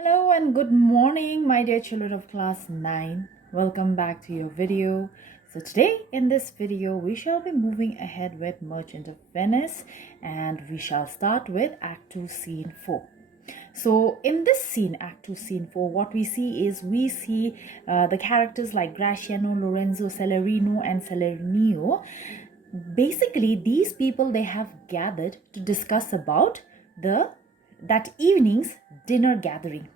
Hello and good morning, my dear children of class 9. Welcome back to your video. So today in this video, we shall be moving ahead with Merchant of Venice and we shall start with Act 2, Scene 4. So in this scene, Act 2, Scene 4, what we see is the characters like Graciano, Lorenzo, Celerino and Celerinio. Basically, these people, they have gathered to discuss about that evening's dinner gathering.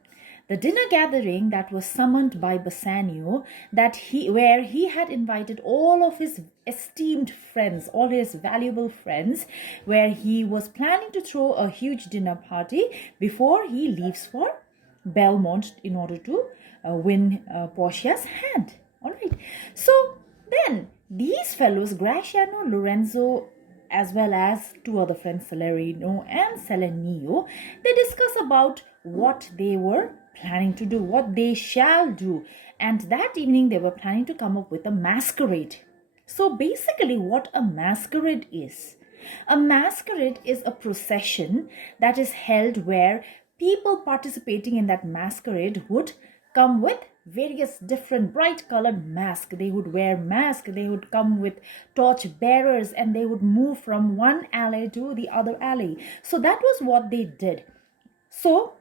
The dinner gathering that was summoned by Bassanio, where he had invited all of his esteemed friends, all his valuable friends, where he was planning to throw a huge dinner party before he leaves for Belmont in order to win Portia's hand. All right. So then these fellows, Graciano, Lorenzo, as well as two other friends, Celerino and Selenio, they discuss about what they were planning to do, what they shall do. And that evening they were planning to come up with a masquerade. So basically what a masquerade is a procession that is held where people participating in that masquerade would come with various different bright colored masks. They would wear masks, they would come with torch bearers, and they would move from one alley to the other alley. So that was what they did. So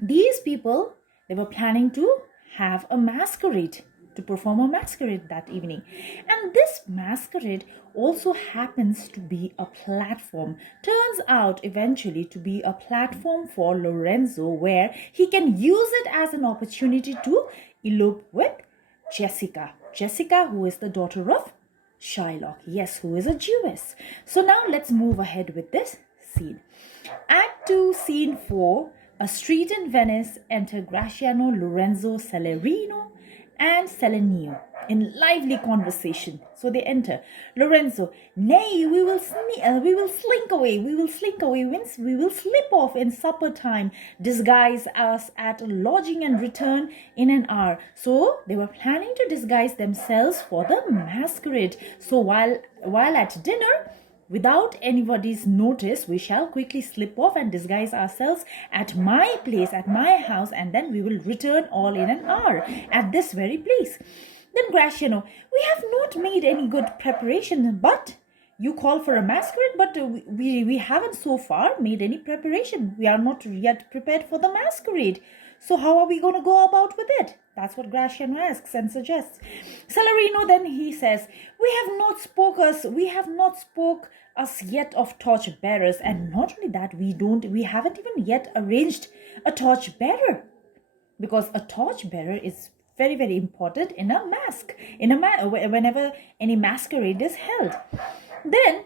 these people, they were planning to have a masquerade, to perform a masquerade that evening. And this masquerade also happens to be a platform, turns out eventually to be a platform for Lorenzo, where he can use it as an opportunity to elope with Jessica. Jessica, who is the daughter of Shylock, yes, who is a Jewess. So now let's move ahead with this scene. Act 2, Scene 4. A street in Venice, enter Graciano, Lorenzo, Celerino, and Selenio in lively conversation. So they enter. Lorenzo, nay, we will slink away. We will slink away. We will slip off in supper time. Disguise us at a lodging and return in an hour. So they were planning to disguise themselves for the masquerade. So while at dinner, without anybody's notice, we shall quickly slip off and disguise ourselves at my place, at my house, and then we will return all in an hour at this very place. Then Graciano, we have not made any good preparation, but you call for a masquerade, but we haven't so far made any preparation. We are not yet prepared for the masquerade. So how are we going to go about with it? That's what Graciano asks and suggests. Celerino then he says, we have not spoke us yet of torch bearers, and not only that, we haven't even yet arranged a torch bearer, because a torch bearer is very, very important in a mask, whenever any masquerade is held. Then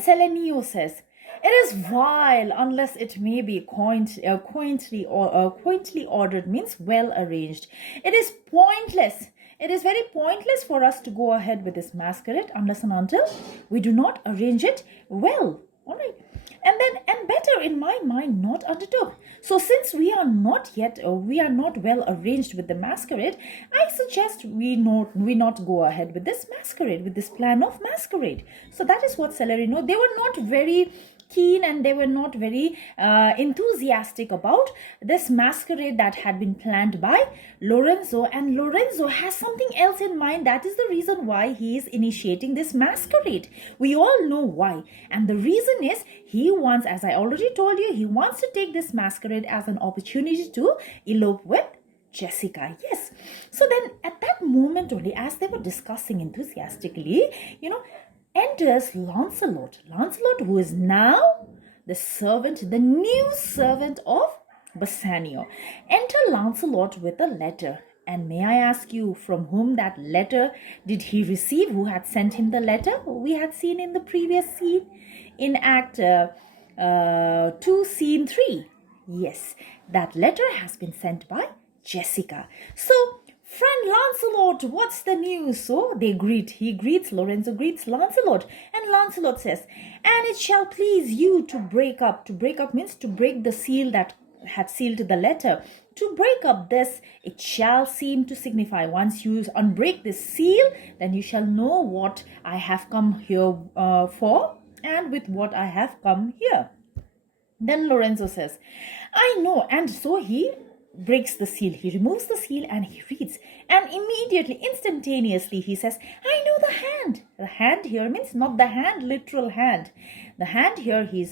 Selenio says, it is vile unless it may be quaintly ordered, means well arranged. It is pointless. It is very pointless for us to go ahead with this masquerade unless and until we do not arrange it well. All right. And better in my mind not undertook. So since we are not well arranged with the masquerade, I suggest we not go ahead with this masquerade, with this plan of masquerade. So that is what Celerino, they were not very keen and they were not very enthusiastic about this masquerade that had been planned by Lorenzo, and Lorenzo has something else in mind. That is the reason why he is initiating this masquerade. We all know why, and the reason is he wants, as I already told you, he wants to take this masquerade as an opportunity to elope with Jessica. Yes. So then at that moment only, as they were discussing enthusiastically, enters Lancelot. Lancelot, who is now the new servant of Bassanio. Enter Lancelot with a letter. And may I ask you, from whom that letter did he receive? Who had sent him the letter? We had seen in the previous scene in Act 2, Scene 3. Yes, that letter has been sent by Jessica. So, friend Lancelot, what's the news? So Lorenzo greets Lancelot, and Lancelot says, and it shall please you to break up. To break up means to break the seal that had sealed the letter. To break up this, it shall seem to signify. Once you unbreak this seal, then you shall know what I have come here for, and with what I have come here. Then Lorenzo says, I know. And so he breaks the seal. He removes the seal and he reads. And immediately, instantaneously, he says, I know the hand. The hand here means not the hand, literal hand. The hand here, he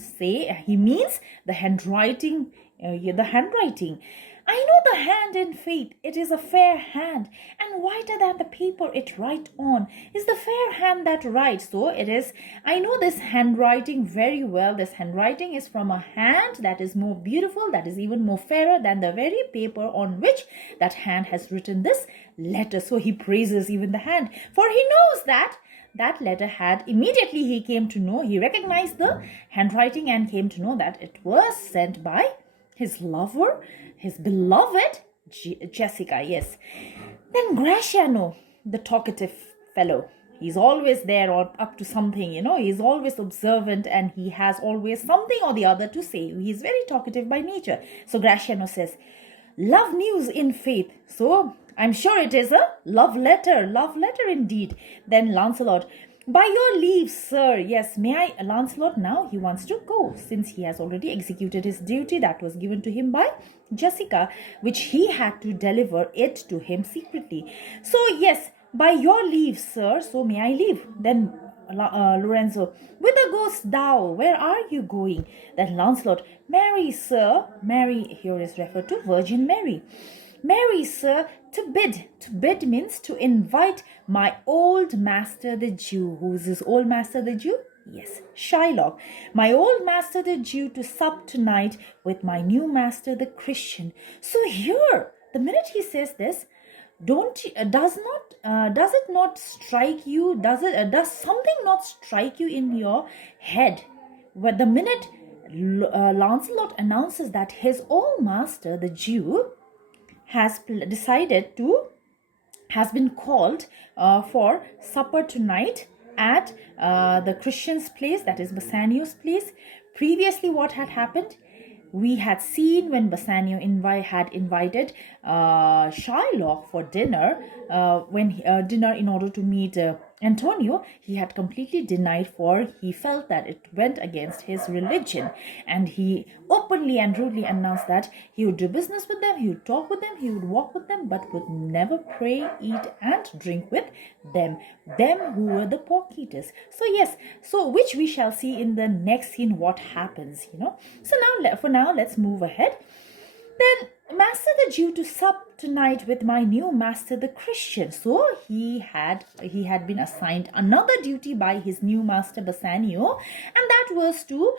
means the handwriting, the handwriting. I know the hand in faith. It is a fair hand, and whiter than the paper it write on is the fair hand that writes. So it is, I know this handwriting very well. This handwriting is from a hand that is more beautiful, that is even more fairer than the very paper on which that hand has written this letter. So he praises even the hand, for he knows that that letter had, immediately he came to know, he recognized the handwriting and came to know that it was sent by his lover, his beloved Jessica, yes. Then Graciano, the talkative fellow, he's always there or up to something, he's always observant and he has always something or the other to say. He's very talkative by nature. So Graciano says, love news in faith. So I'm sure it is a love letter indeed. Then Lancelot, by your leave, sir. Yes, may I? Lancelot now, he wants to go since he has already executed his duty that was given to him by Jessica, which he had to deliver it to him secretly. So yes, by your leave, sir. So may I leave? Then Lorenzo, whither goest thou? Where are you going? Then Lancelot, Mary, sir. Mary here is referred to Virgin Mary. Mary, sir, to bid. To bid means to invite my old master the Jew. Who is his old master the Jew? Yes, Shylock. My old master the Jew to sup tonight with my new master the Christian. So here, the minute he says this, does it not strike you? Does something not strike you in your head? Where the minute Lancelot announces that his old master the Jew has been called for supper tonight at the Christian's place, that is Bassanio's place. Previously, what had happened? We had seen when Bassanio had invited Shylock for dinner, dinner in order to meet Antonio, he had completely denied, for he felt that it went against his religion, and he openly and rudely announced that he would do business with them, he would talk with them, he would walk with them, but would never pray, eat and drink with them who were the pork eaters. So yes, so which we shall see in the next scene what happens, So now, for now, let's move ahead. Then master the Jew to sup tonight with my new master the Christian. So he had been assigned another duty by his new master Bassanio, and that was to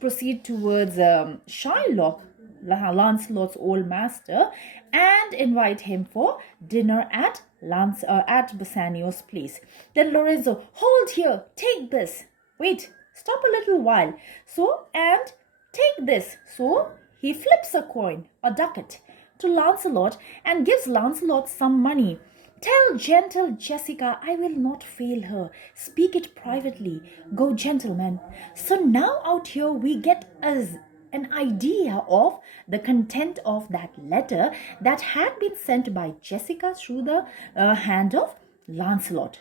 proceed towards Shylock, Lancelot's old master, and invite him for dinner at Bassanio's place. Then Lorenzo, hold here, take this. Wait, stop a little while. So, and take this. So he flips a coin, a ducat, to Lancelot and gives Lancelot some money. Tell gentle Jessica I will not fail her. Speak it privately. Go, gentlemen. So now out here we get an idea of the content of that letter that had been sent by Jessica through the hand of Lancelot.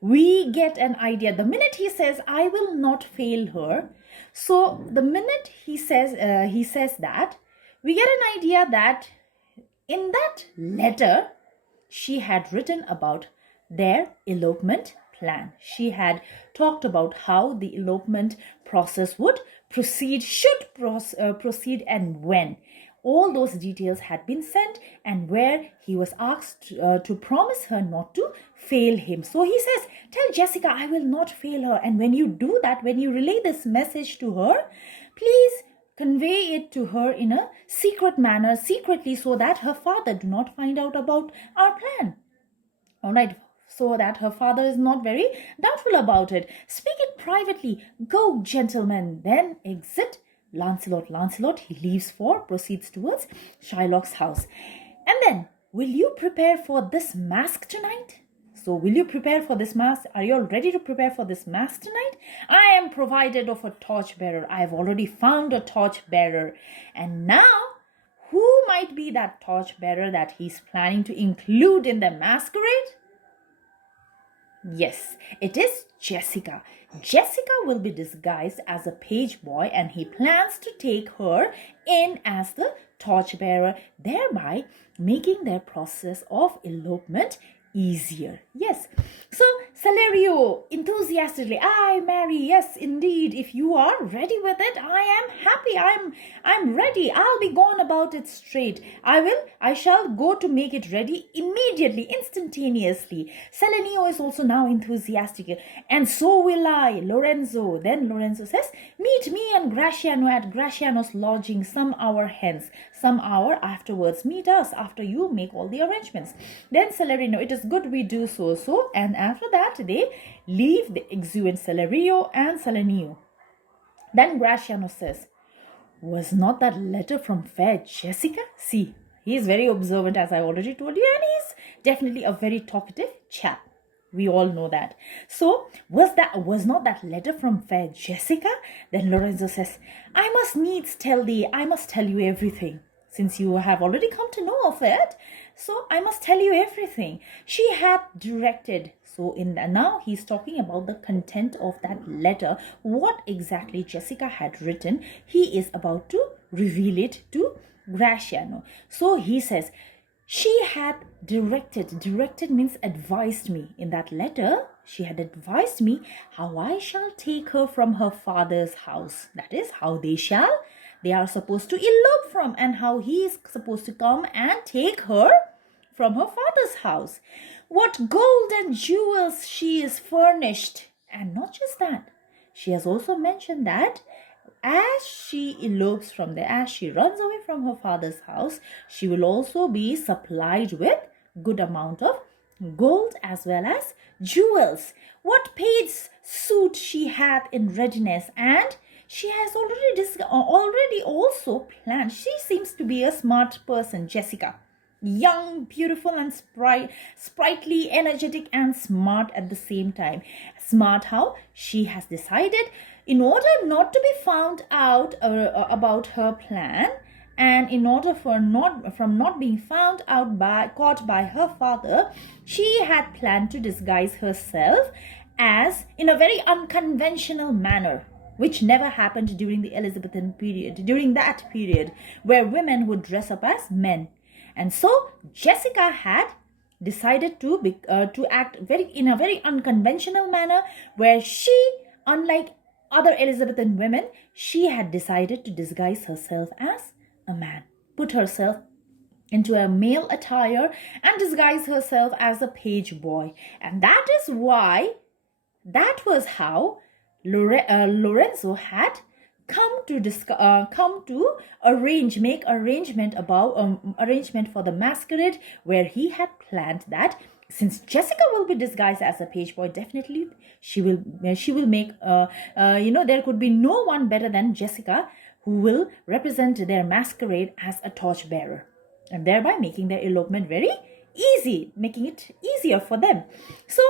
We get an idea. The minute he says, I will not fail her. So the minute he says that, we get an idea that in that letter, she had written about their elopement plan. She had talked about how the elopement process would proceed, proceed, and when. All those details had been sent, and where he was asked to promise her not to fail him. So he says, tell Jessica I will not fail her. And when you do that, when you relay this message to her, please convey it to her in a secret manner, secretly, so that her father do not find out about our plan. All right, so that her father is not very doubtful about it. Speak it privately. Go, gentlemen. Then exit Lancelot, he proceeds towards Shylock's house. And then, will you prepare for this mask tonight? So, will you prepare for this mask? Are you all ready to prepare for this mask tonight? I am provided of a torchbearer. I have already found a torchbearer. And now, who might be that torchbearer that he's planning to include in the masquerade? Yes, it is Jessica. Jessica will be disguised as a page boy and he plans to take her in as the torchbearer, thereby making their process of elopement easier. Yes. So Celerio enthusiastically, I marry. Yes, indeed. If you are ready with it, I am happy. I'm ready. I'll be gone about it straight. I shall go to make it ready immediately, instantaneously. Selenio is also now enthusiastic. And so will I, Lorenzo. Then Lorenzo says, meet me and Graciano at Graciano's lodging some hour hence. Some hour afterwards. Meet us after you make all the arrangements. Then Celerino, it is good we do so. And after that, they leave the exuent Celerio and Selenio. Then Graciano says, was not that letter from fair Jessica? See, he is very observant, as I already told you, and he's definitely a very talkative chap. We all know that. So, was not that letter from fair Jessica? Then Lorenzo says, I must needs tell thee, I must tell you everything. Since you have already come to know of it, so I must tell you everything. She had directed. So now he's talking about the content of that letter. What exactly Jessica had written, he is about to reveal it to Graciano. So he says, she had directed. Directed means advised me. In that letter, she had advised me how I shall take her from her father's house. That is how they are supposed to elope from, and how he is supposed to come and take her from her father's house. What gold and jewels she is furnished. And not just that, she has also mentioned that as she elopes from there, as she runs away from her father's house, she will also be supplied with good amount of gold as well as jewels. What paid suit she hath in readiness, and she has already also planned. She seems to be a smart person, Jessica. Young, beautiful, and sprightly, energetic, and smart at the same time. Smart how? She has decided, in order not to be found out about her plan, and in order from not being found out caught by her father, she had planned to disguise herself as in a very unconventional manner, which never happened during the Elizabethan period, during that period where women would dress up as men. And so Jessica had decided to act in a very unconventional manner, where she, unlike other Elizabethan women, she had decided to disguise herself as a man, put herself into a male attire and disguise herself as a page boy. And that was how Lorenzo had come to make arrangement for the masquerade, where he had planned that since Jessica will be disguised as a page boy, definitely she will make there could be no one better than Jessica who will represent their masquerade as a torchbearer, and thereby making their elopement very easy, making it easier for them. So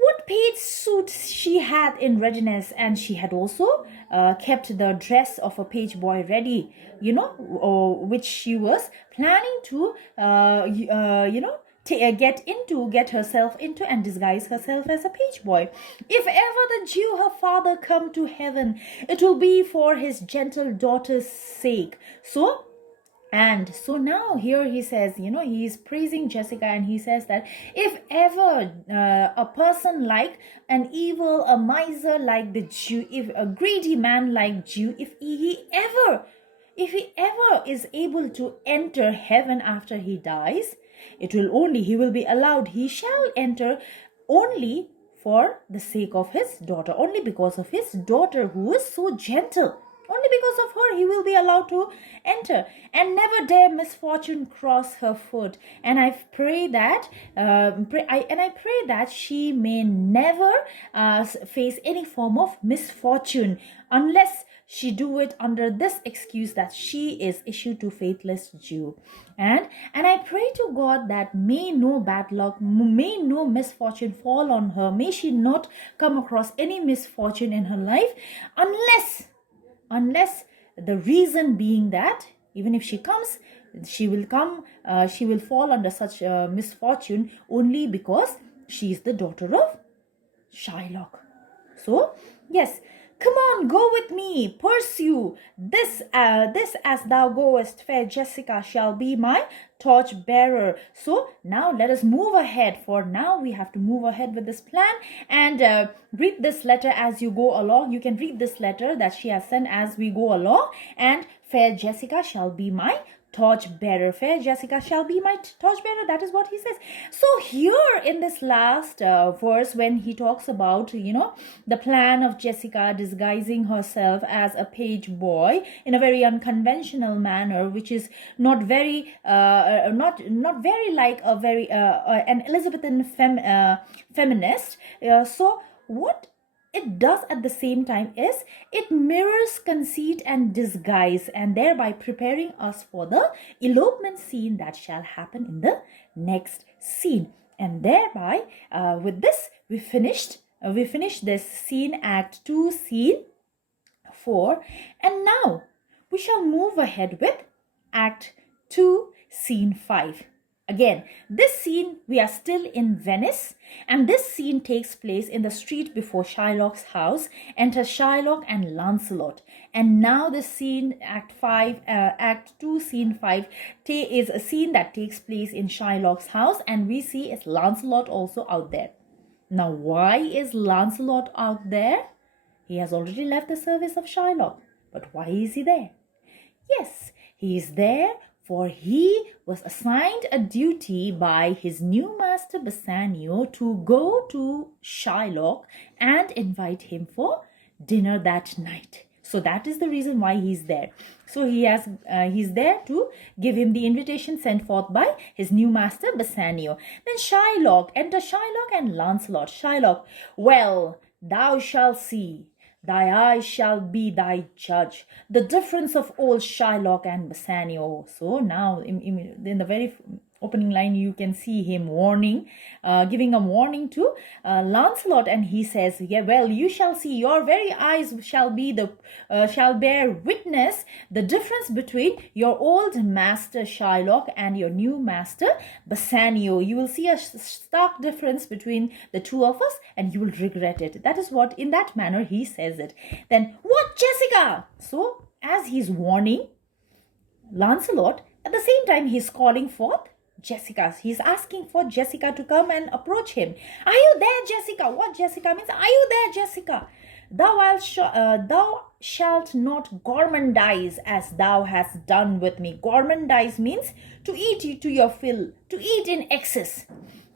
what paid suit she had in readiness, and she had also kept the dress of a page boy ready, which she was planning to, get herself into and disguise herself as a page boy. If ever the Jew her father come to heaven, it will be for his gentle daughter's sake. So now here he says, he is praising Jessica, and he says that if ever a person like an evil, a miser like the Jew, if a greedy man like Jew, if he ever is able to enter heaven after he dies, he will be allowed, he shall enter only for the sake of his daughter, only because of his daughter who is so gentle. Only because of her he will be allowed to enter, and never dare misfortune cross her foot. And I pray that she may never face any form of misfortune, unless she do it under this excuse that she is issued to faithless Jew. And I pray to God that may no bad luck, may no misfortune fall on her, may she not come across any misfortune in her life, unless the reason being that even if she comes, she will fall under such misfortune only because she is the daughter of Shylock. So, yes, come on, go with me, pursue. This as thou goest, fair Jessica, shall be my torch bearer. So now let us move ahead. For now, we have to move ahead with this plan and read this letter as you go along. You can read this letter that she has sent as we go along. And fair Jessica shall be my torch bearer. Fair Jessica shall be my torch bearer. That is what he says. So here in this last verse, when he talks about, the plan of Jessica disguising herself as a page boy in a very unconventional manner, which is not very not very like a very an Elizabethan feminist. So what it does at the same time is it mirrors conceit and disguise, and thereby preparing us for the elopement scene that shall happen in the next scene. And thereby with this we finished this scene, act 2, scene 4, and now we shall move ahead with act 2, scene 5. Again, this scene, we are still in Venice, and this scene takes place in the street before Shylock's house. Enter Shylock and Lancelot. And now the scene, act 2, scene 5, is a scene that takes place in Shylock's house, and we see it's Lancelot also out there. Now, why is Lancelot out there? He has already left the service of Shylock, but why is he there? Yes, he is there for he was assigned a duty by his new master Bassanio to go to Shylock and invite him for dinner that night. So that is the reason why he's there. So he's there to give him the invitation sent forth by his new master Bassanio. Then Shylock, enter Shylock and Lancelot. Shylock, well, thou shalt see. Thy eye shall be thy judge. The difference of old Shylock and Bassanio. So now in the very opening line, you can see him giving a warning to Lancelot, and he says, yeah, well, you shall see, your very eyes shall bear witness the difference between your old master Shylock and your new master Bassanio. You will see a stark difference between the two of us, and you will regret it. That is what, in that manner, he says it. Then, what, Jessica? So, as he's warning Lancelot, at the same time, he's calling forth Jessica. He's asking for Jessica to come and approach him. Are you there, Jessica? What Jessica means? Are you there, Jessica? Thou shalt not gormandize as thou hast done with me. Gormandize means to eat to your fill, to eat in excess.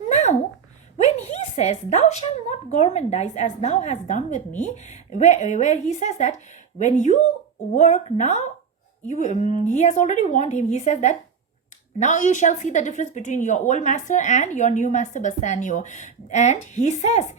Now, when he says, thou shalt not gormandize as thou hast done with me, where he says that when you work now, he has already warned him. He says that now you shall see the difference between your old master and your new master Bassanio. And he says,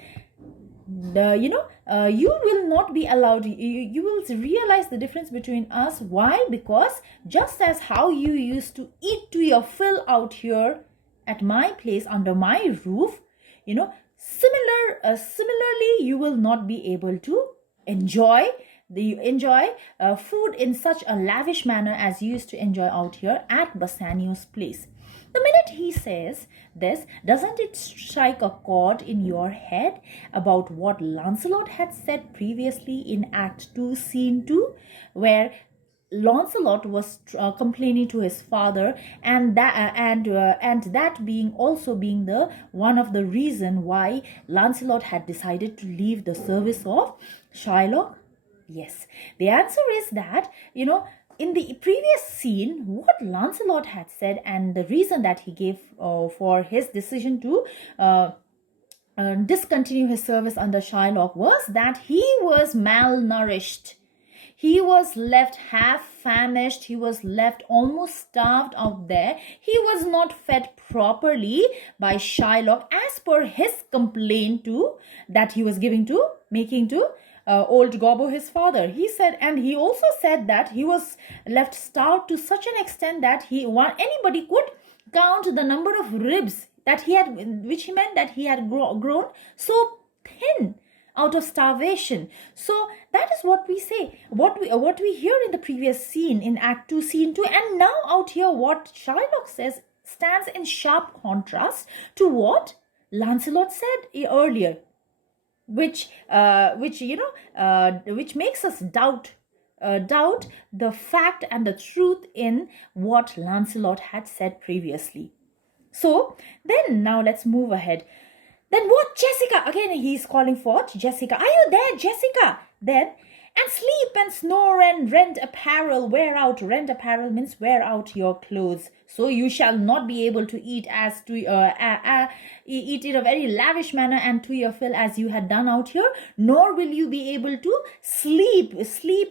you will not be allowed, you will realize the difference between us. Why? Because just as how you used to eat to your fill out here at my place under my roof, similarly you will not be able to enjoy food in such a lavish manner as you used to enjoy out here at Bassanio's place. The minute he says this, doesn't it strike a chord in your head about what Lancelot had said previously in Act 2, Scene 2, where Lancelot was complaining to his father, and that being the one of the reason why Lancelot had decided to leave the service of Shylock? Yes, the answer is that, in the previous scene, what Lancelot had said and the reason that he gave for his decision to discontinue his service under Shylock was that he was malnourished. He was left half famished. He was left almost starved out there. He was not fed properly by Shylock as per his complaint that he was making to old Gobbo, his father. He said, and he also said that he was left starved to such an extent that anybody could count the number of ribs that he had, which meant that he had grown so thin out of starvation. So that is what we say, what we hear in the previous scene in Act 2, Scene 2, and now out here what Shylock says stands in sharp contrast to what Lancelot said earlier. which makes us doubt the fact and the truth in what Lancelot had said previously. So then now let's move ahead. Then what, Jessica? Again, he's calling forth Jessica. Are you there, Jessica? Then, and sleep and snore and rent apparel, wear out. Rent apparel means wear out your clothes. So you shall not be able to eat eat in a very lavish manner and to your fill as you had done out here, nor will you be able to sleep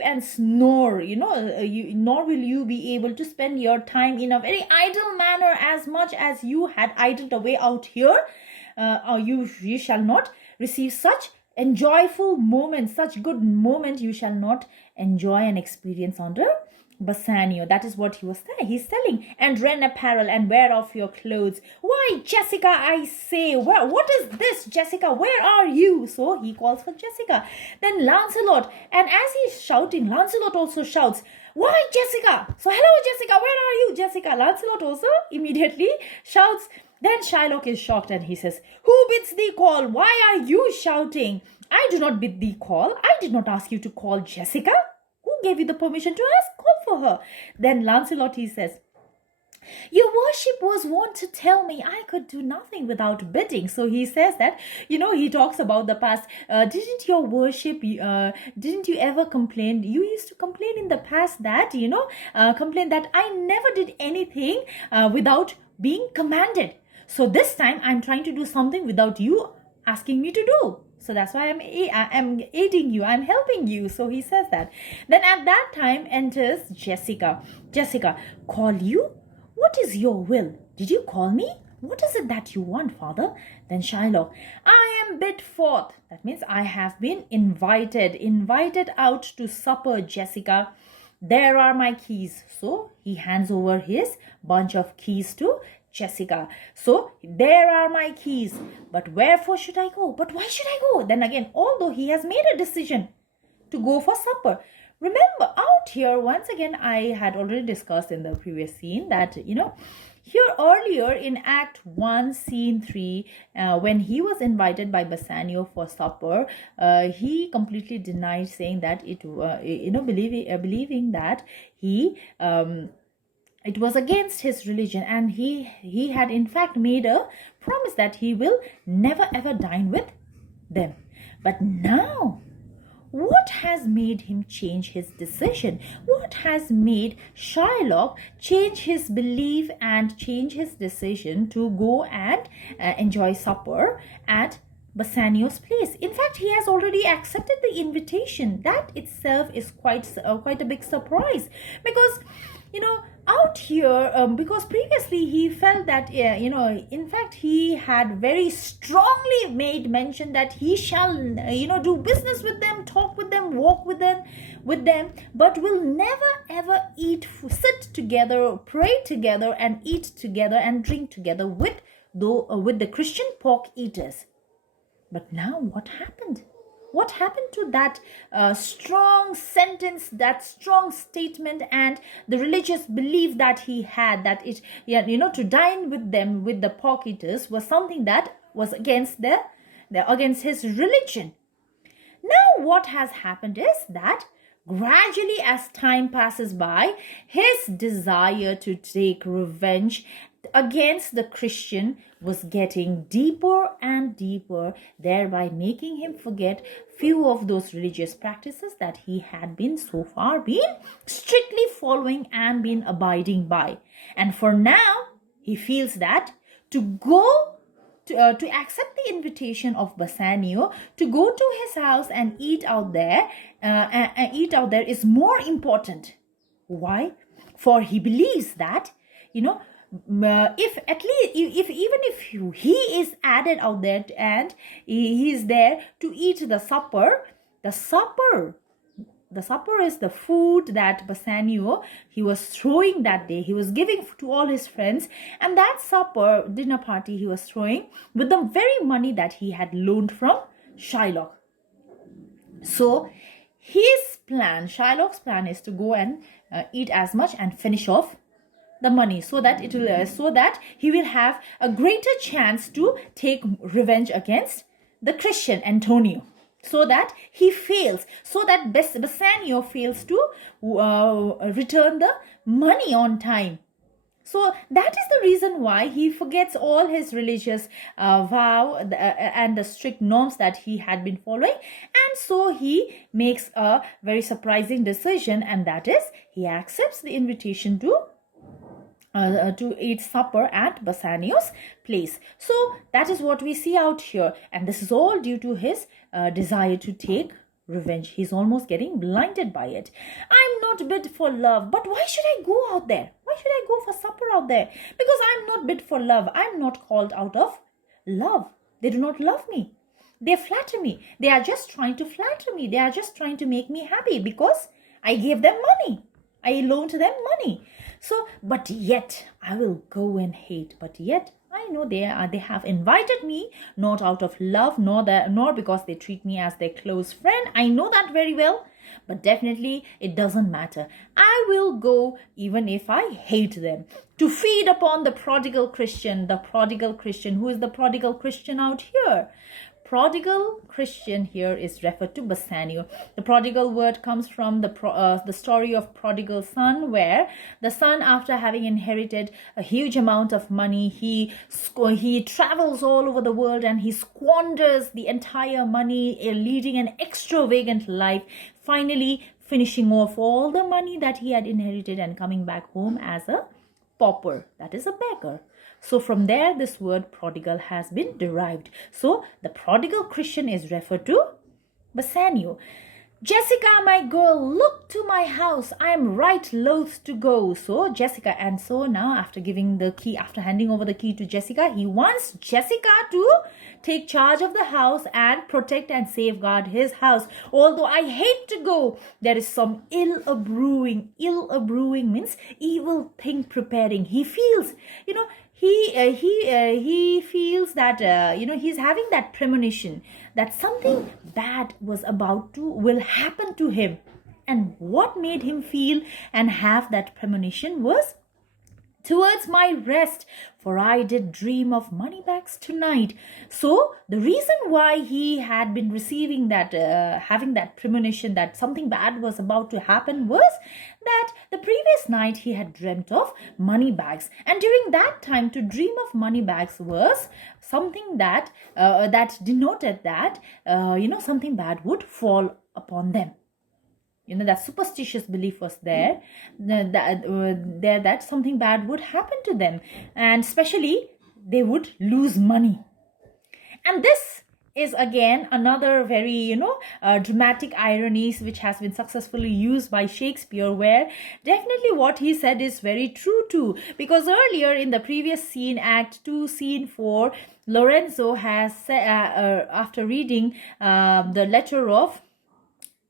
and snore, nor will you be able to spend your time in a very idle manner as much as you had idled away out here. You shall not receive such enjoyful moments, such good moment you shall not enjoy and experience under Bassanio. That is what he's telling. And rent apparel and wear off your clothes. Why, Jessica, I say, what is this, Jessica? Where are you? So he calls for Jessica. Then Lancelot, and as he's shouting, Lancelot also shouts, why, Jessica? So hello, Jessica, where are you, Jessica? Lancelot also immediately shouts. Then Shylock is shocked and he says, who bids thee call? Why are you shouting? I do not bid thee call. I did not ask you to call Jessica. Who gave you the permission to ask? Call for her. Then Lancelot, he says, your worship was wont to tell me I could do nothing without bidding. So he says that, he talks about the past. Didn't your worship, didn't you ever complain? You used to complain in the past that, complain that I never did anything without being commanded. So this time I'm trying to do something without you asking me to do. So that's why I'm aiding you. I'm helping you. So he says that. Then at that time enters Jessica. Jessica, call you? What is your will? Did you call me? What is it that you want, father? Then Shylock, I am bid forth. That means I have been invited out to supper, Jessica. There are my keys. So he hands over his bunch of keys to Jessica. So there are my keys. But wherefore should I go? But why should I go? Then again, although he has made a decision to go for supper. Remember, out here, once again, I had already discussed in the previous scene that, here earlier in Act 1, Scene 3, when he was invited by Bassanio for supper, he completely denied, saying that believing that it was against his religion, and he had in fact made a promise that he will never ever dine with them. But now, what has made him change his decision? What has made Shylock change his belief and change his decision to go and enjoy supper at Bassanio's place? In fact, he has already accepted the invitation. That itself is quite a big surprise, because out here, because previously he felt that in fact he had very strongly made mention that he shall do business with them, talk with them, walk with them, but will never ever sit together, pray together, and eat together and drink together with the Christian pork eaters. But now what happened? What happened to that strong sentence, that strong statement, and the religious belief that he had, that to dine with them, with the pork eaters, was something that was against against his religion. Now what has happened is that gradually, as time passes by, his desire to take revenge against the Christian was getting deeper and deeper, thereby making him forget few of those religious practices that he had been so far been strictly following and been abiding by. And for now, he feels that to go to accept the invitation of Bassanio to go to his house and eat out there is more important. Why? For he believes that if at least if he is added out there and he is there to eat the supper is the food that Bassanio he was throwing that day. He was giving to all his friends, and that supper dinner party he was throwing with the very money that he had loaned from Shylock. So Shylock's plan is to go and eat as much and finish off the money, so that he will have a greater chance to take revenge against the Christian Antonio, so that he fails, so that Bassanio fails to return the money on time. So that is the reason why he forgets all his religious vow and the strict norms that he had been following. And so he makes a very surprising decision, and that is he accepts the invitation to eat supper at Bassanio's place. So that is what we see out here. And this is all due to his desire to take revenge. He's almost getting blinded by it. I'm not bid for love, but why should I go out there? Why should I go for supper out there? Because I'm not bid for love. I'm not called out of love. They do not love me. They flatter me. They are just trying to flatter me. They are just trying to make me happy because I gave them money. I loaned them money. So, but yet I will go and hate. But yet I know they have invited me not out of love, nor because they treat me as their close friend. I know that very well. But definitely it doesn't matter. I will go even if I hate them, to feed upon the prodigal Christian. The prodigal Christian. Who is the prodigal Christian out here? Prodigal Christian here is referred to Bassanio. The prodigal word comes from the story of prodigal son, where the son, after having inherited a huge amount of money, he travels all over the world and he squanders the entire money, leading an extravagant life, finally finishing off all the money that he had inherited and coming back home as a pauper, that is a beggar. So from there, this word prodigal has been derived. So the prodigal Christian is referred to Bassanio. Jessica, my girl, look to my house. I am right loath to go. So Jessica, and so now after giving the key, after handing over the key to Jessica, he wants Jessica to take charge of the house and protect and safeguard his house. Although I hate to go, there is some ill a brewing. Ill a brewing means evil thing preparing. He feels, he feels that he's having that premonition that something bad will happen to him. And what made him feel and have that premonition was, towards my rest, for I did dream of money bags tonight. So the reason why he had been receiving that, having that premonition that something bad was about to happen, was that the previous night he had dreamt of money bags. And during that time, to dream of money bags was something that denoted that something bad would fall upon them. That superstitious belief was there, that something bad would happen to them, and especially they would lose money. And this is again another very dramatic ironies which has been successfully used by Shakespeare, where definitely what he said is very true too, because earlier in the previous scene, Act 2 Scene 4, Lorenzo has said, after reading the letter of,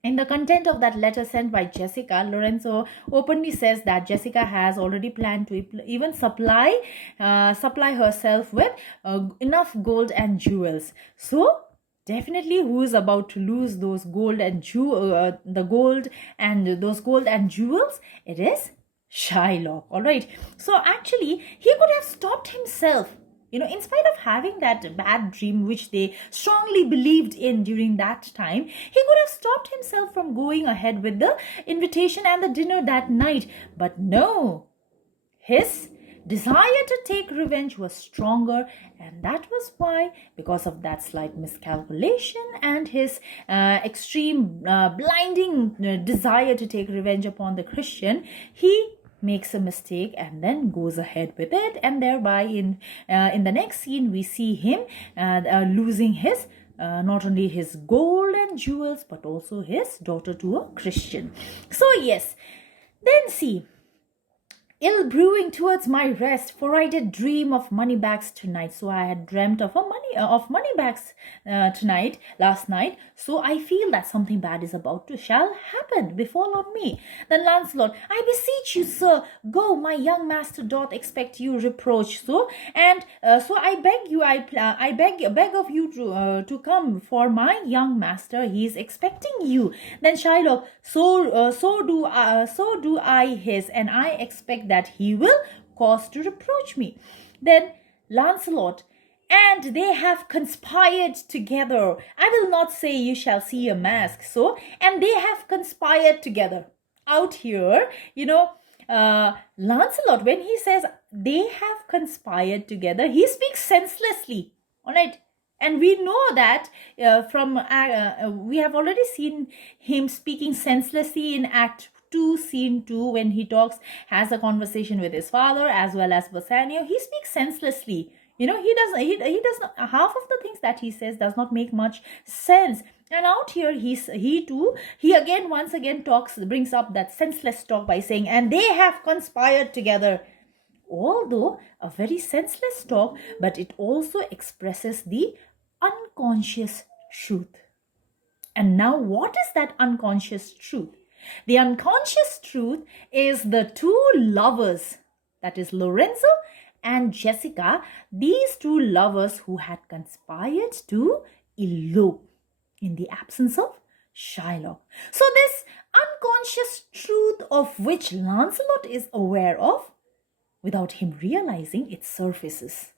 in the content of that letter sent by Jessica, Lorenzo openly says that Jessica has already planned to even supply herself with enough gold and jewels. So definitely, who is about to lose those gold and jewels? It is Shylock. All right. So actually, he could have stopped himself. In spite of having that bad dream, which they strongly believed in during that time, he could have stopped himself from going ahead with the invitation and the dinner that night. But no, his desire to take revenge was stronger, and that was why, because of that slight miscalculation and his extreme blinding desire to take revenge upon the Christian, he makes a mistake and then goes ahead with it, and thereby in the next scene we see him losing his not only his gold and jewels but also his daughter to a Christian. So yes, then see, ill brewing towards my rest, for I did dream of money bags tonight. So I had dreamt of money bags last night. So I feel that something bad is shall happen, befall on me. Then Lancelot, I beseech you, sir, go. My young master doth expect you reproach. So I beg you, I beg of you to come, for my young master, he is expecting you. Then Shylock, so do I his, and I expect that he will cause to reproach me. Then Lancelot, and they have conspired together. I will not say you shall see a mask. So, and they have conspired together. Out here, Lancelot, when he says they have conspired together, he speaks senselessly. All right. And we know that we have already seen him speaking senselessly in Act 2, Scene 2, when he has a conversation with his father as well as Bassanio. He speaks senselessly. He does not, half of the things that he says does not make much sense. And out here, he again, once again brings up that senseless talk by saying, and they have conspired together. Although a very senseless talk, but it also expresses the unconscious truth. And now, what is that unconscious truth? The unconscious truth is the two lovers, that is Lorenzo and Jessica, these two lovers who had conspired to elope in the absence of Shylock. So this unconscious truth of which Lancelot is aware of, without him realizing, it surfaces.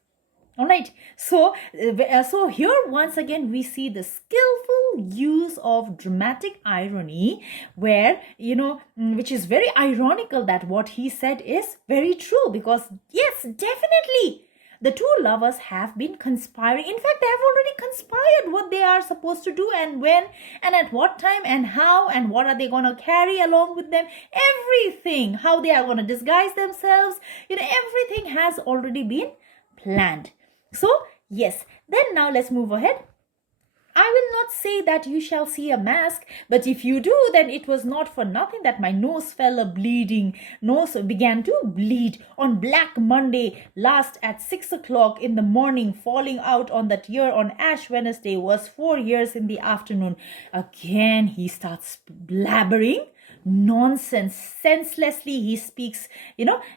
All right, so here once again we see the skillful use of dramatic irony, where which is very ironical that what he said is very true, because yes, definitely the two lovers have been conspiring. In fact, they have already conspired what they are supposed to do, and when, and at what time, and how, and what are they going to carry along with them. Everything, how they are going to disguise themselves, everything has already been planned. So, yes, then now let's move ahead. I will not say that you shall see a mask, but if you do, then it was not for nothing that my nose fell a-bleeding. Nose began to bleed on Black Monday, last at 6 o'clock in the morning, falling out on that year on Ash Wednesday was 4 years in the afternoon. Again, he starts blabbering nonsense. Senselessly he speaks,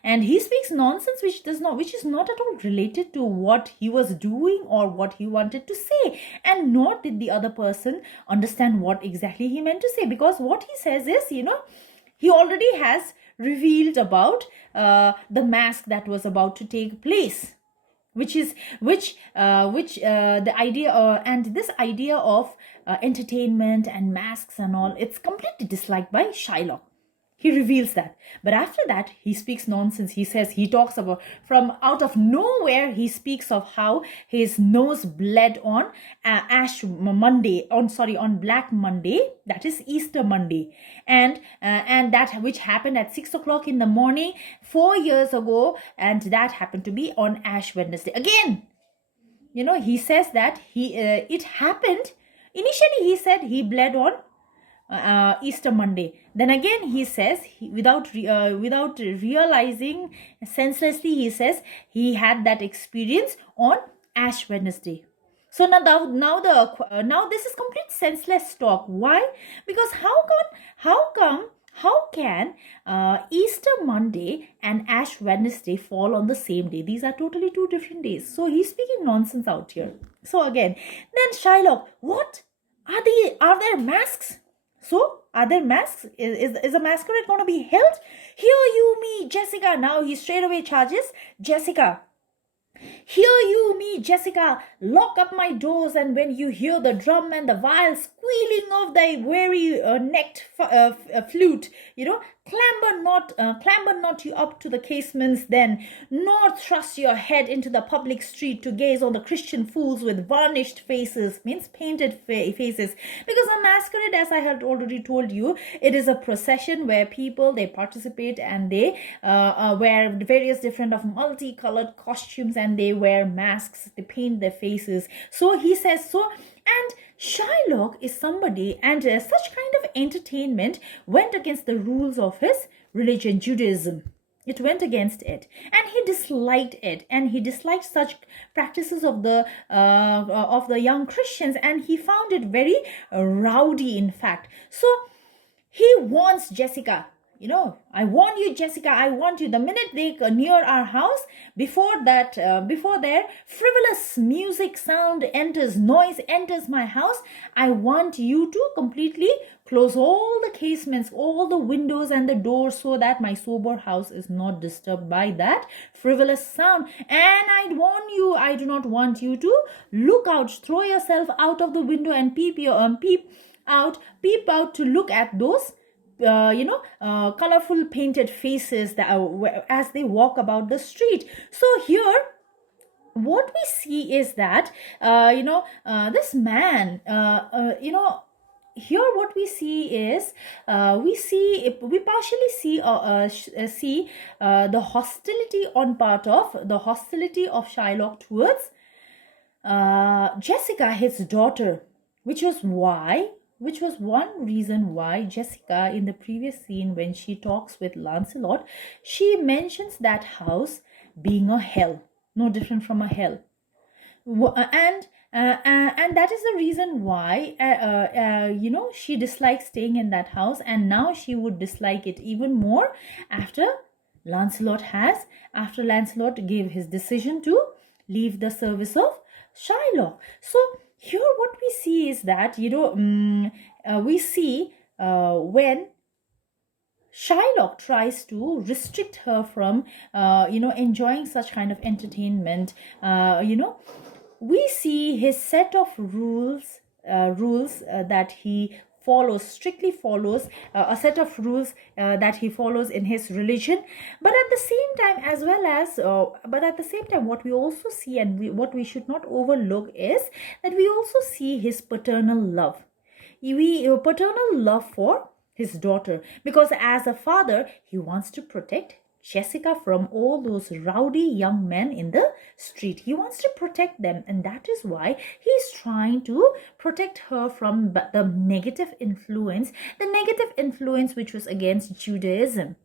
and he speaks nonsense which is not at all related to what he was doing or what he wanted to say, and nor did the other person understand what exactly he meant to say, because what he says is, he already has revealed about the mask that was about to take place, the idea and this idea of entertainment and masks and all, it's completely disliked by Shylock. He reveals that. But after that, he speaks nonsense. He talks about, from out of nowhere, he speaks of how his nose bled on on Black Monday, that is Easter Monday. And that which happened at 6 o'clock in the morning 4 years ago, and that happened to be on Ash Wednesday. Again, he says that it happened. Initially, he said he bled on Easter Monday. Then again, he says, without realizing, senselessly, he says he had that experience on Ash Wednesday. So now this is complete senseless talk. Why? Because how can Easter Monday and Ash Wednesday fall on the same day? These are totally two different days. So he's speaking nonsense out here. So again, then Shylock, what? Are there masks? So, are there masks? Is a masquerade going to be held? Hear you me, Jessica. Now he straight away charges Jessica. Hear you me, Jessica. Lock up my doors, and when you hear the drum and the viol squealing of thy weary necked flute, clamber not you up to the casements then, nor thrust your head into the public street to gaze on the Christian fools with varnished faces, means painted faces. Because a masquerade, as I had already told you, it is a procession where people, they participate and they wear various different of multicolored costumes, and they wear masks, they paint their faces. So he says so. And Shylock is somebody, and such kind of entertainment went against the rules of his religion, Judaism. It went against it, and he disliked it, and he disliked such practices of the young Christians, and he found it very rowdy, in fact. So he warns Jessica, I want you, Jessica, I want you. The minute they near our house, before their frivolous music sound noise enters my house, I want you to completely close all the casements, all the windows and the doors, so that my sober house is not disturbed by that frivolous sound. And I warn you, I do not want you to look out, throw yourself out of the window and peep out to look at those colorful painted faces that as they walk about the street. So here what we see is that this man here what we see is we partially see the hostility of Shylock towards Jessica, his daughter, which was one reason why Jessica, in the previous scene when she talks with Lancelot, she mentions that house being a hell, no different from a hell. And that is the reason why she dislikes staying in that house, and now she would dislike it even more after Lancelot gave his decision to leave the service of Shylock. So here what we see is that we see when Shylock tries to restrict her from enjoying such kind of entertainment, we see his set of rules that he strictly follows, a set of rules that he follows in his religion. But at the same time, what we also see, and what we should not overlook, is that we also see his paternal love for his daughter, because as a father he wants to protect Jessica from all those rowdy young men in the street. He wants to protect them, and that is why he's trying to protect her from the negative influence which was against Judaism.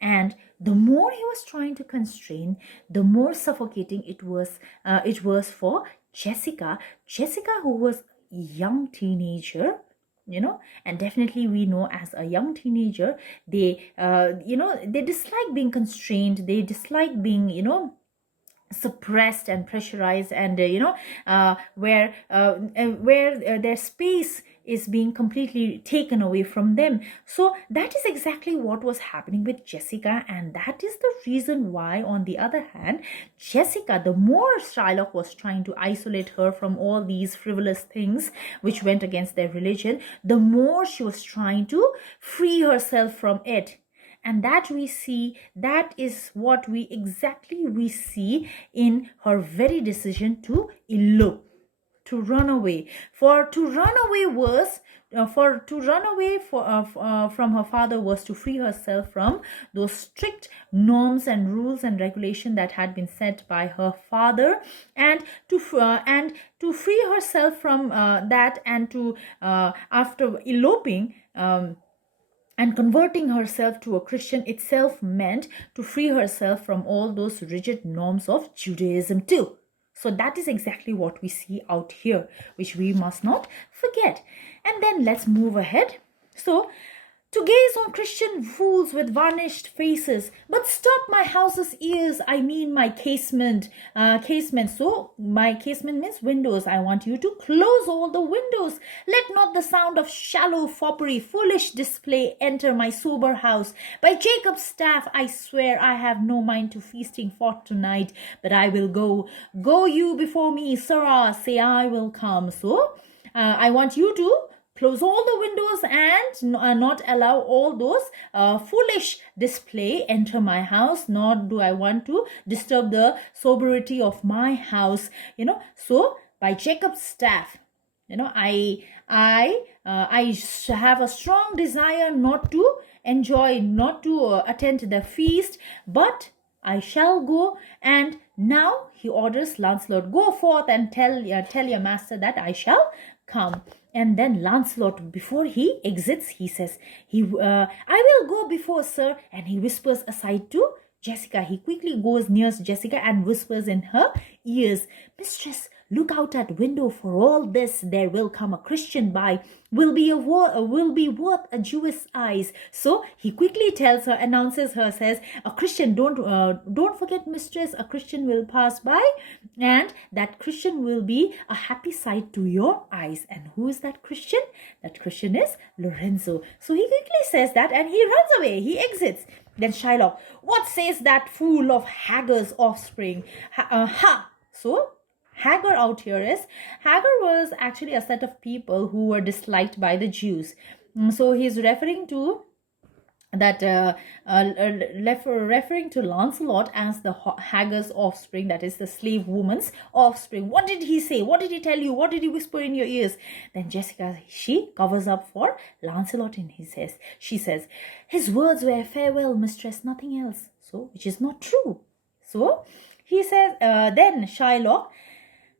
And the more he was trying to constrain, the more suffocating it was for Jessica, who was a young teenager, and definitely we know as a young teenager, they dislike being constrained, they dislike being suppressed and pressurized, and where their space is being completely taken away from them. So that is exactly what was happening with Jessica, and that is the reason why, on the other hand, Jessica, the more Shylock was trying to isolate her from all these frivolous things which went against their religion, the more she was trying to free herself from it. And that is what we see in her very decision to elope, to run away. To run away from her father was to free herself from those strict norms and rules and regulation that had been set by her father, and to free herself from that, and to after eloping and converting herself to a Christian itself meant to free herself from all those rigid norms of Judaism too. So that is exactly what we see out here, which we must not forget. And then let's move ahead. So, to gaze on Christian fools with varnished faces, but stop my house's ears, I mean my casement. So my casement means windows. I want you to close all the windows. Let not the sound of shallow foppery, foolish display enter my sober house. By Jacob's staff, I swear I have no mind to feasting for tonight, but I will go. Go you before me, sirrah, say I will come. So I want you to close all the windows and not allow all those foolish display enter my house, nor do I want to disturb the sobriety of my house. So by Jacob's staff, I have a strong desire not to attend the feast, but I shall go. And now he orders Lancelot, go forth and tell your master that I shall come. And then Lancelot, before he exits, he says, I will go before, sir. And he whispers aside to Jessica. He quickly goes near Jessica and whispers in her ears, Mistress, look out at window. For all this there will come a Christian by, will be worth a Jewess eyes. So he quickly tells her, announces her, says, a Christian, don't forget, mistress, a Christian will pass by, and that Christian will be a happy sight to your eyes. And who is that Christian? That Christian is Lorenzo. So he quickly says that, and he runs away, he exits. Then Shylock, what says that fool of Hagar's offspring? So Hagar out here is, Hagar was actually a set of people who were disliked by the Jews. So he's referring to that, referring to Lancelot as the Hagar's offspring, that is the slave woman's offspring. What did he say? What did he tell you? What did he whisper in your ears? Then Jessica, she covers up for Lancelot, and she says, his words were, farewell, mistress, nothing else. So, which is not true. So he says, then Shylock,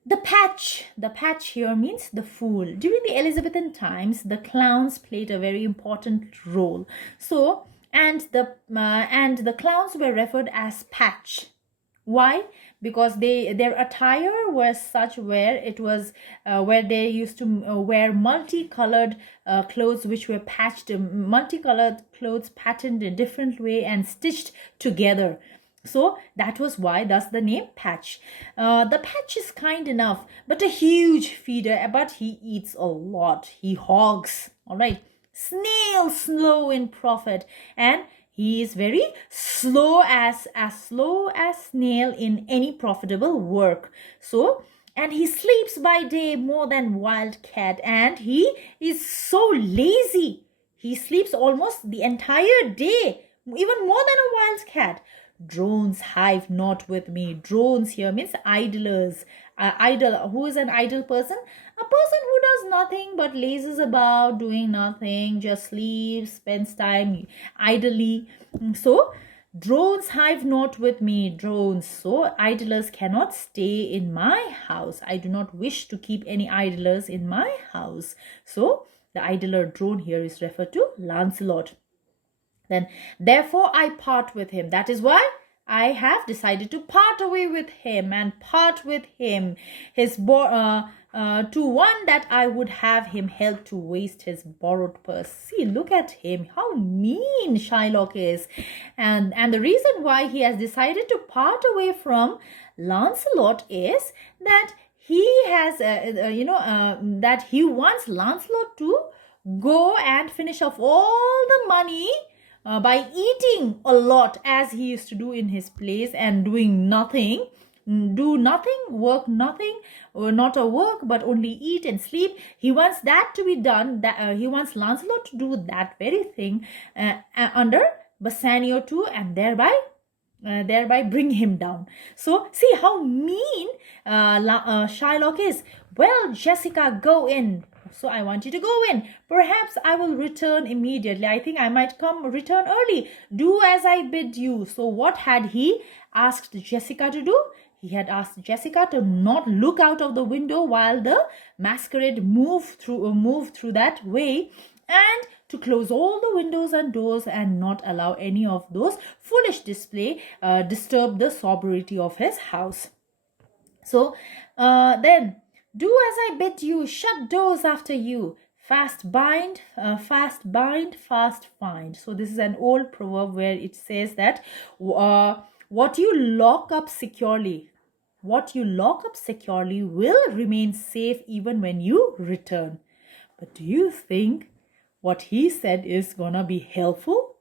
the patch here means the fool. During the Elizabethan times, the clowns played a very important role. So, and the clowns were referred as patch. Why? Because their attire was such where it was where they used to wear multicolored clothes, which were patched, multicolored clothes patterned in a different way and stitched together. So that was why, thus the name Patch. The Patch is kind enough, but a huge feeder, but he eats a lot. He hogs, all right. Snail slow in profit, and he is very slow as snail in any profitable work. So, and he sleeps by day more than wild cat, and he is so lazy. He sleeps almost the entire day, even more than a wild cat. Drones hive not with me. Drones here means idlers. Idle. Who is an idle person? A person who does nothing but lazes about, doing nothing, just sleeps, spends time idly. So, drones hive not with me. Drones. So, idlers cannot stay in my house. I do not wish to keep any idlers in my house. So, the idler drone here is referred to Lancelot. Then, therefore, I part with him. That is why I have decided to part away with him, and part with him to one that I would have him help to waste his borrowed purse. See, look at him, how mean Shylock is. And the reason why he has decided to part away from Lancelot is that he has, that he wants Lancelot to go and finish off all the money by eating a lot, as he used to do in his place, and doing nothing, work nothing, or not a work, but only eat and sleep. He wants that to be done. That he wants Lancelot to do that very thing under Bassanio too, and thereby bring him down. So see how mean Shylock is. Well, Jessica, go in. So I want you to go in. Perhaps I will return immediately. I think I might return early. Do as I bid you. So what had he asked Jessica to do? He had asked Jessica to not look out of the window while the masquerade moved through that way, and to close all the windows and doors and not allow any of those foolish display disturb the sobriety of his house. So then, do as I bid you, shut doors after you, fast bind, fast find. So this is an old proverb where it says that what you lock up securely will remain safe even when you return. But do you think what he said is gonna be helpful?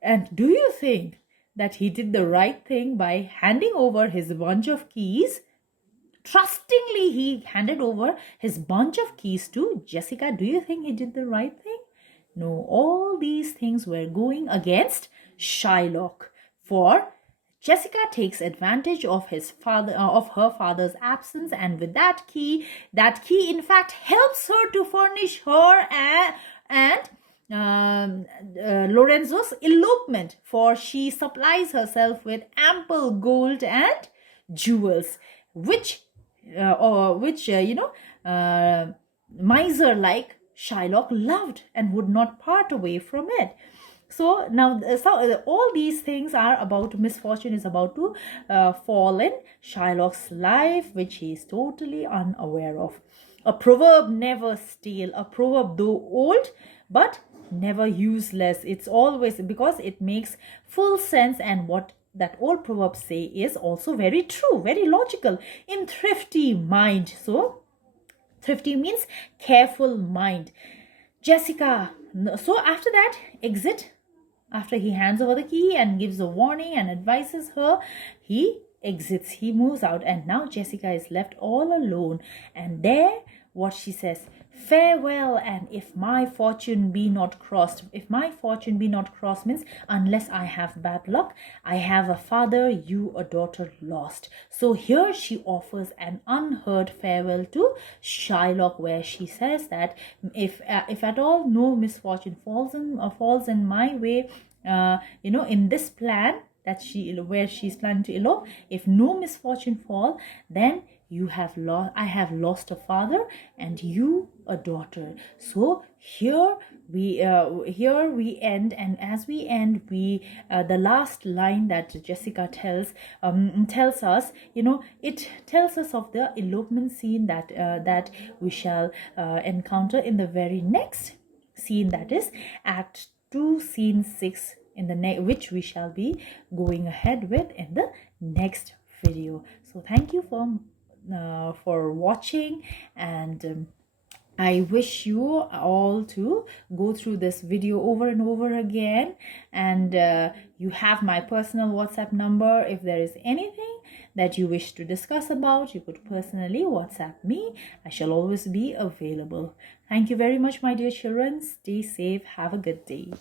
And do you think that he did the right thing by handing over his bunch of keys? Trustingly, he handed over his bunch of keys to Jessica. Do you think he did the right thing? No, all these things were going against Shylock. For Jessica takes advantage of her father's absence, and with that key in fact helps her to furnish her and Lorenzo's elopement, for she supplies herself with ample gold and jewels, which miser like Shylock loved and would not part away from it. So now all these things are about misfortune is about to fall in Shylock's life, which he is totally unaware of. A proverb never stale, a proverb though old but never useless. It's always because it makes full sense, and what that old proverbs say is also very true, very logical. In thrifty mind, so thrifty means careful mind. Jessica, so after that exit, after he hands over the key and gives a warning and advises her, he exits, he moves out, and now Jessica is left all alone. And there, what she says, farewell, and if my fortune be not crossed. If my fortune be not crossed means unless I have bad luck, I have a father, you a daughter lost. So here she offers an unheard farewell to Shylock, where she says that if at all no misfortune falls in my way, in this plan that where she's planning to elope, if no misfortune fall, then I have lost a father and you a daughter. So here we end, and as we end, we the last line that Jessica tells us, it tells us of the elopement scene that we shall encounter in the very next scene, that is Act 2, Scene 6, in the which we shall be going ahead with in the next video. So thank you for watching, and I wish you all to go through this video over and over again, and you have my personal WhatsApp number. If there is anything that you wish to discuss about, you could personally WhatsApp me. I shall always be available. Thank you very much, my dear children. Stay safe. Have a good day.